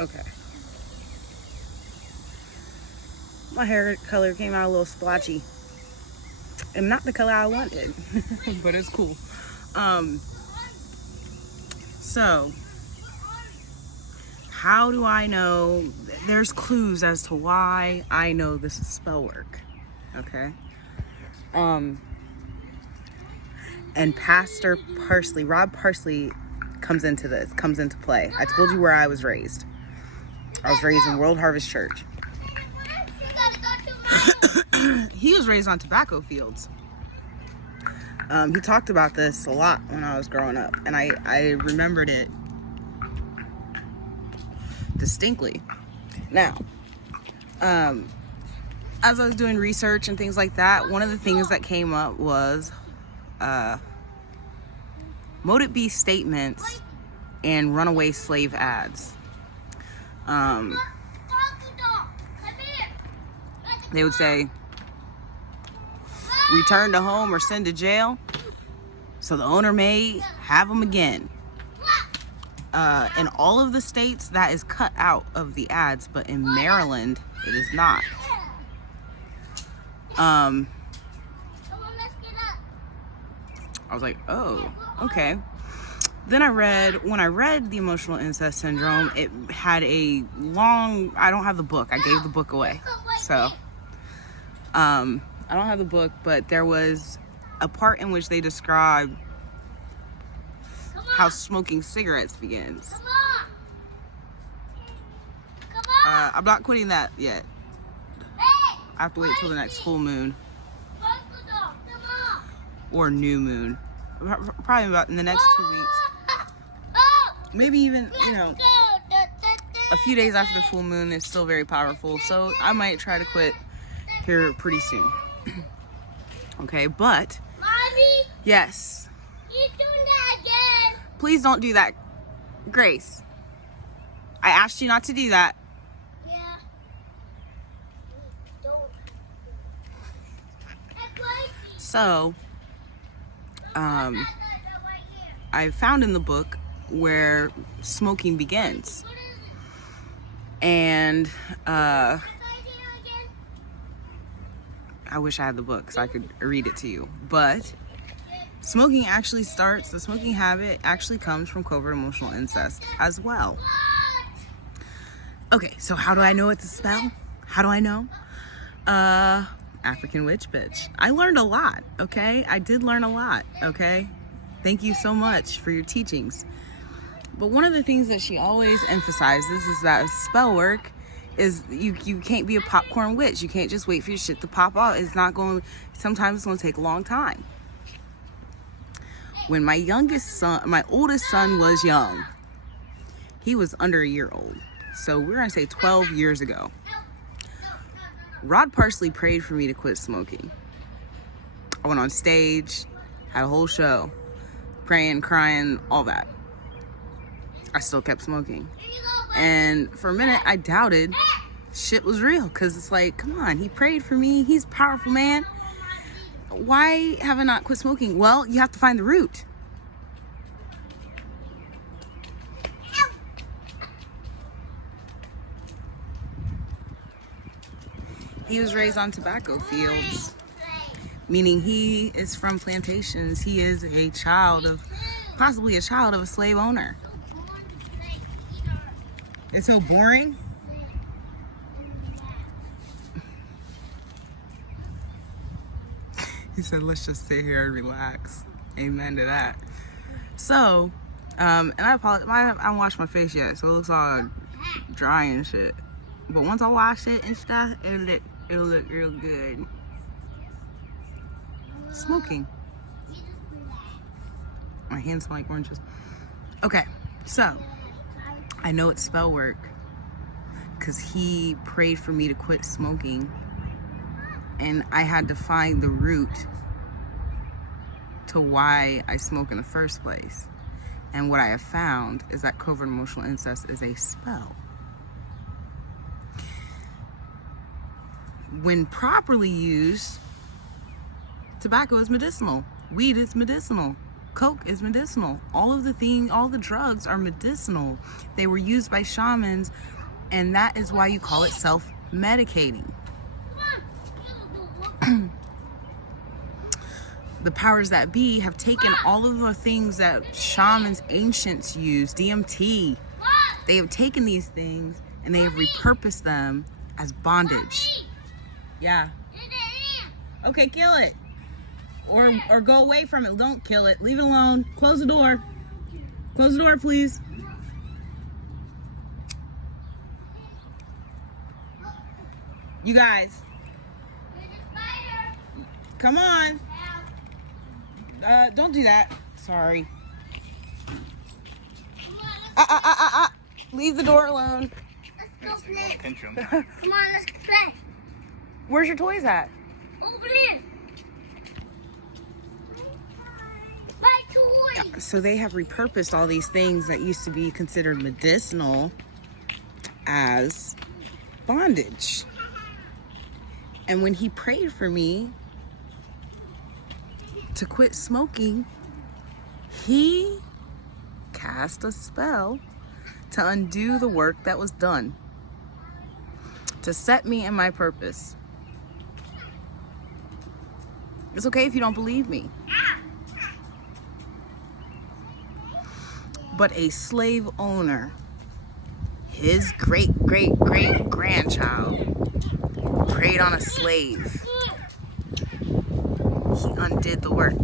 Okay. My hair color came out a little splotchy. And not the color I wanted. But it's cool. So, how do I know? There's clues as to why I know this is spell work. Okay? And Pastor Parsley, Rob Parsley, comes into play. I told you where I was raised. I was raised in World Harvest Church. He was raised on tobacco fields. He talked about this a lot when I was growing up, and I remembered it distinctly. Now, as I was doing research and things like that, one of the things that came up was mote be statements and runaway slave ads. They would say, return to home or send to jail, so the owner may have them again. In all of the states, that is cut out of the ads, but in Maryland, it is not. I was like, oh, okay. Then when I read The Emotional Incest Syndrome, it had a long, I don't have the book. I gave the book away. So, I don't have the book, but there was a part in which they describe how smoking cigarettes begins. I'm not quitting that yet. I have to wait till the next full moon or new moon. Probably about in the next 2 weeks. Maybe even, a few days after the full moon is still very powerful. So I might try to quit here pretty soon. Okay, but Mommy, yes. you're doing that again. Please don't do that, Grace. I asked you not to do that. Yeah. So, I found in the book where smoking begins. And I wish I had the book so I could read it to you. But smoking actually the smoking habit actually comes from covert emotional incest as well. Okay, so how do I know it's a spell? How do I know? African witch bitch. I learned a lot, okay? I did learn a lot, okay? Thank you so much for your teachings. But one of the things that she always emphasizes is that spell work is you can't be a popcorn witch. You can't just wait for your shit to pop out. Sometimes it's going to take a long time. When my oldest son was young, he was under a year old. So we're going to say 12 years ago. Rod Parsley prayed for me to quit smoking. I went on stage, had a whole show, praying, crying, all that. I still kept smoking. And for a minute, I doubted shit was real. Because it's like, come on, he prayed for me. He's a powerful man. Why have I not quit smoking? Well, you have to find the root. He was raised on tobacco fields, meaning he is from plantations. He is possibly a child of a slave owner. It's so boring. He said, let's just sit here and relax. Amen to that. So, and I apologize, I haven't washed my face yet, so it looks all dry and shit. But once I wash it and stuff, it'll look real good. Smoking. My hands smell like oranges. Okay, so I know it's spell work because he prayed for me to quit smoking, and I had to find the root to why I smoke in the first place. And what I have found is that covert emotional incest is a spell. When properly used, tobacco is medicinal. Weed is medicinal. Coke is medicinal. All the drugs are medicinal. They were used by shamans, and that is why you call it self-medicating. The powers that be have taken all of the things that shamans, ancients used, DMT. They have taken these things and they have repurposed them as bondage. Yeah. Okay, kill it. Or go away from it. Don't kill it. Leave it alone. Close the door. Close the door, please. You guys. Come on. Don't do that. Sorry. Leave the door alone. Let's go play. Come on, let's play. Where's your toys at? Over there. My toys. Yeah, so they have repurposed all these things that used to be considered medicinal as bondage. And when he prayed for me to quit smoking, he cast a spell to undo the work that was done, to set me in my purpose. It's okay if you don't believe me. But a slave owner, his great-great-great-grandchild, preyed on a slave. He undid the work.